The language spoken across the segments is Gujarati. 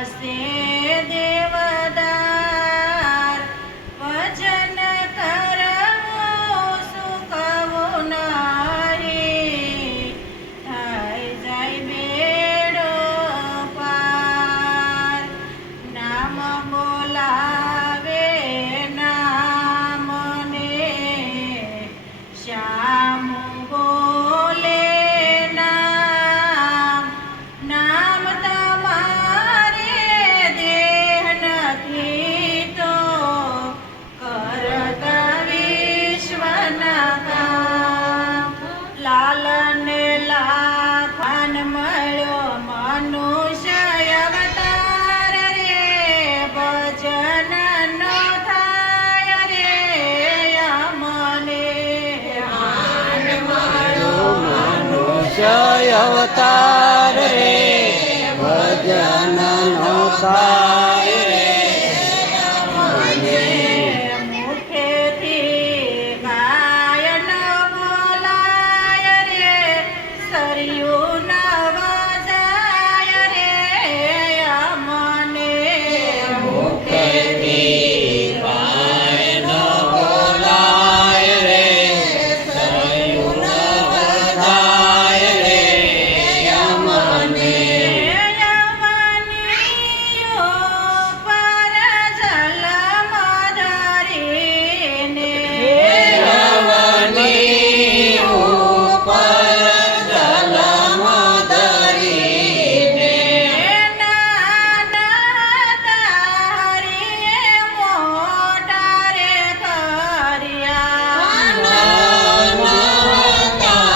વસે દેવદાર વચન કરવું સુખવું નહીં થઈ જાય બેડો પાર નામ બોલાવે નામને શ્યામ બોલે નામ નામ તમારે દેહ નથી તો કરતા વિશ્વના કામ લાલને લાખાન મળ્યો મનુષ્ય અવતાર રે ભજનનો થાય રે અમને મનુષ્ય અવતાર રે ભજન નો થાય રે મને મુખેથી ગાયન બોલાય રે સરયું ન વજાય રે અમને મુખેથી ગાયન બોલાય રે સરયું ન વજાય રે અમને યવનિયો પર જલમ ધરીને યવની ઉપર જલમ ધરીને નાના તારીએ મોટા રે કર્યા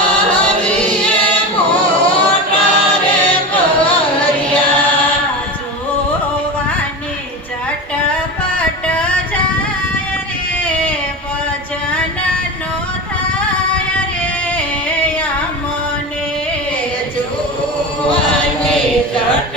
તારીએ મોટા રે કર્યા જોવાની ચટપટ જાય રે ભજનનો થાય રે અમને જોવાની ચટપટ